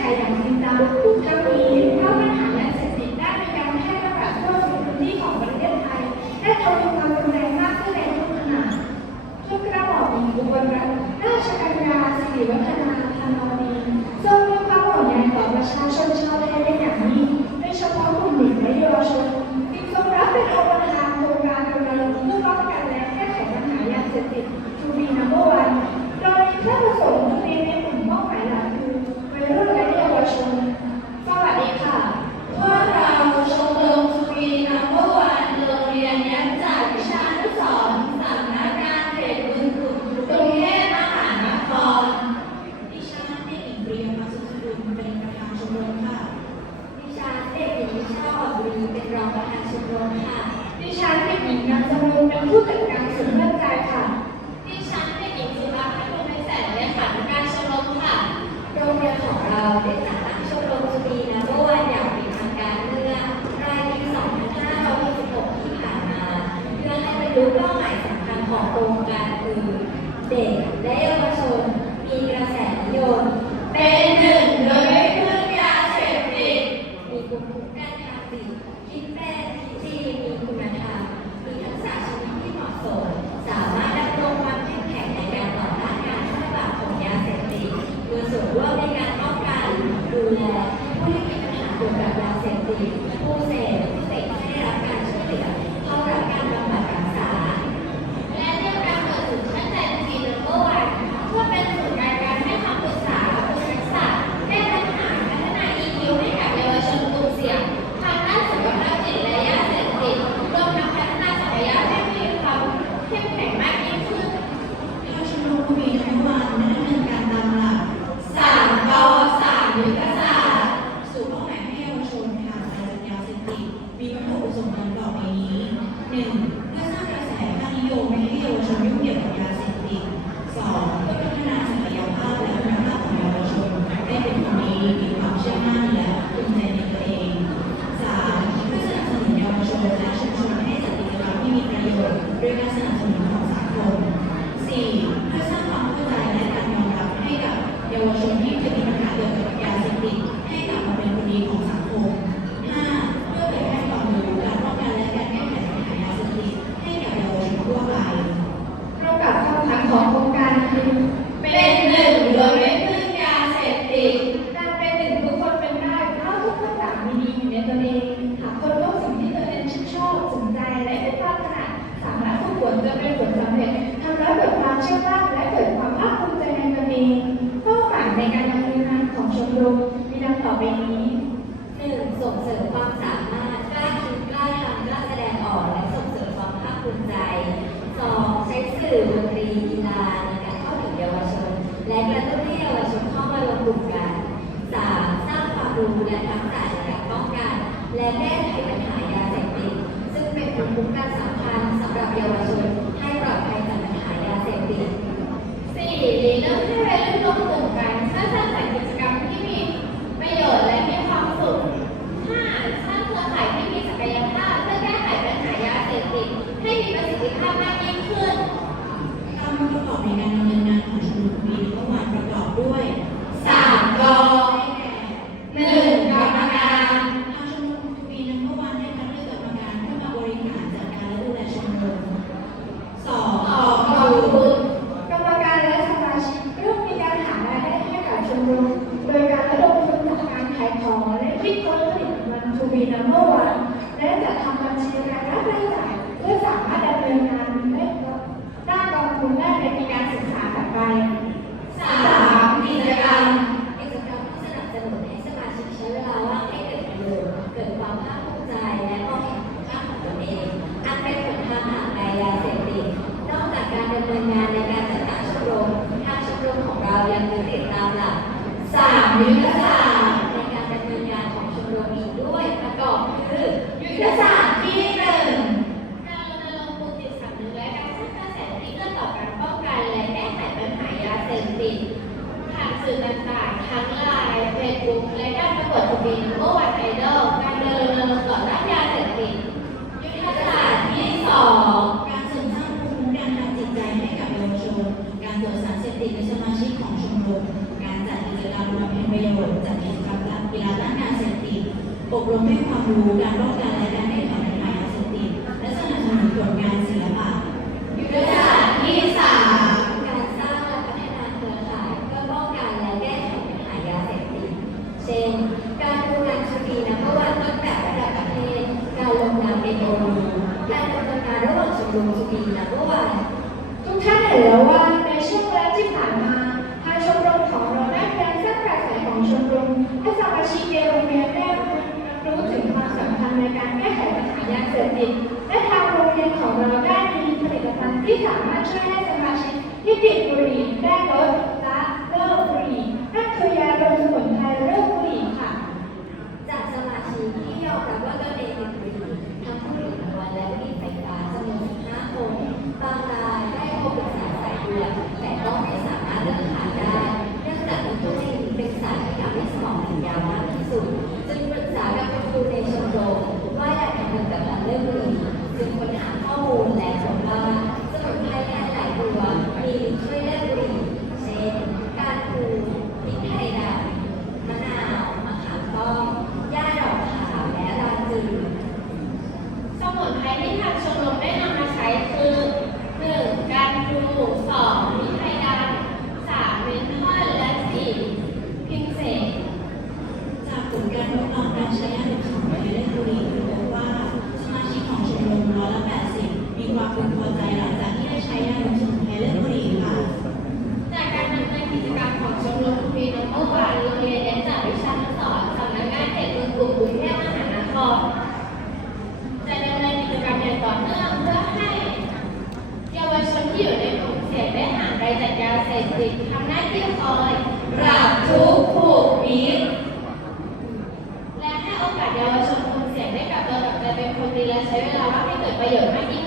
ไขอย่างจริงจังทั้งนี้เมื่ะปัญหายาเสพติดได้มีการแพร่ระบาดทั่วถึงพื้นที่ของประเทศไทย และทวีความรุนแรงมากขึ้นในทุกขณะทุกระบอกของบุคคลรัฐราชกัญญาสิริวัฒนาธนวดีทรงมีความห่วงใยต่อประชาช 우리 꽃에 ครูและทักษะในการป้องกัน และแก้ไขปัญหายาเสพติดซึ่งเป็นภูมิคุ้มกันสำคัญสำหรับเยาวชนให้ปลอดภัยจากปัญหายาเสพติดสี่ในเรื่อ โดยการระดมทุนจากการขายของและคิดค้นผลิตภัณฑ์ทูบีนัมเบอร์วันและจะทำ รู้การป้องกันและการแก้ไขปัญหายาเสพติดและสนับสนุนผลงานศิลปะยุทธศาสตร์ที่สามการสร้างและพัฒนาเครือข่ายเพื่อป้องกันและแก้ไขปัญหายาเสพติดเช่น การดูงานชุดีนักวาดต้นแบบระดับประเทศ การลงนามเป็นโอมีการดำเนินงานระหว่างชมรมชุดีนักวาดทุกท่านายาเสพติดและทางโรงเรียนของเราได้มีผลิตภัณฑ์ที่สามารถช่วยให้สมาชิกที่ติดบุหรี่ได้ลดละเลิกบุหรี่นั่นคือยาดมสมุนไพรเลิกบุหรี่ค่ะ จากสมาชิกที่ยอมรับว่าตนเองเป็นบุหรี่ทั้งผู้หญิงวันและบุหรี่ไฟฟ้าจำนวน15คนบางรายได้โทรปรึกษาสายด่วนแต่ก็ไม่สามารถเลิกขาดได้ เนื่องจากนิโคตินเป็นสารที่ทำให้สมองติดยามากที่สุด จึงปรึกษากับคุณครูในชมรมว่าอยากทำงานกับการเลิกบุหรี่จึงค้นหาข้อมูลและพบว่าสมุนไพรหลายๆตัวมีช่วยเลิกบุหรี่เช่น การปูพริกไทยดำ มะนาว มะขามป้อมหญ้าดอกขาวและรางจืด สมุนไพรที่ทางชมรมได้นำมาใช้คือ 1. การดูสองมิไทยดำสามเมนทอลและสี่พิมเสก จากผลการทดลองการใช้ยาดมสมุนไพรเล่นบุหรี่พบว่าสมาชิกของชมรมร้อยละ80 มีความพึงพอใจหลังจากที่ได้ใช้ยาดมสมุนไพรเล่นบุหรี่ค่ะ จากการดำเนินกิจกรรมของชมรมปีนเมื่อวานโรงเรียนเน้นจากวิชาทดสอนสำนักงานเขตเมืองกรุงกรุงเทพมหานครจะดำเนินกิจกรรมอย่างต่อเนื่องเพื่อให้ เยาวชน ที่อยู่ในกลุ่มเสี่ยงได้ห่างไกลจากยาเสพติดทำหน้าที่คอยปราบทุกข์ผูกมิตรและให้โอกาสเยาวชนคนเสี่ยงได้กลับตัวกลับใจเป็นคนดีและใช้เวลาว่างให้เกิดประโยชน์มากยิ่ง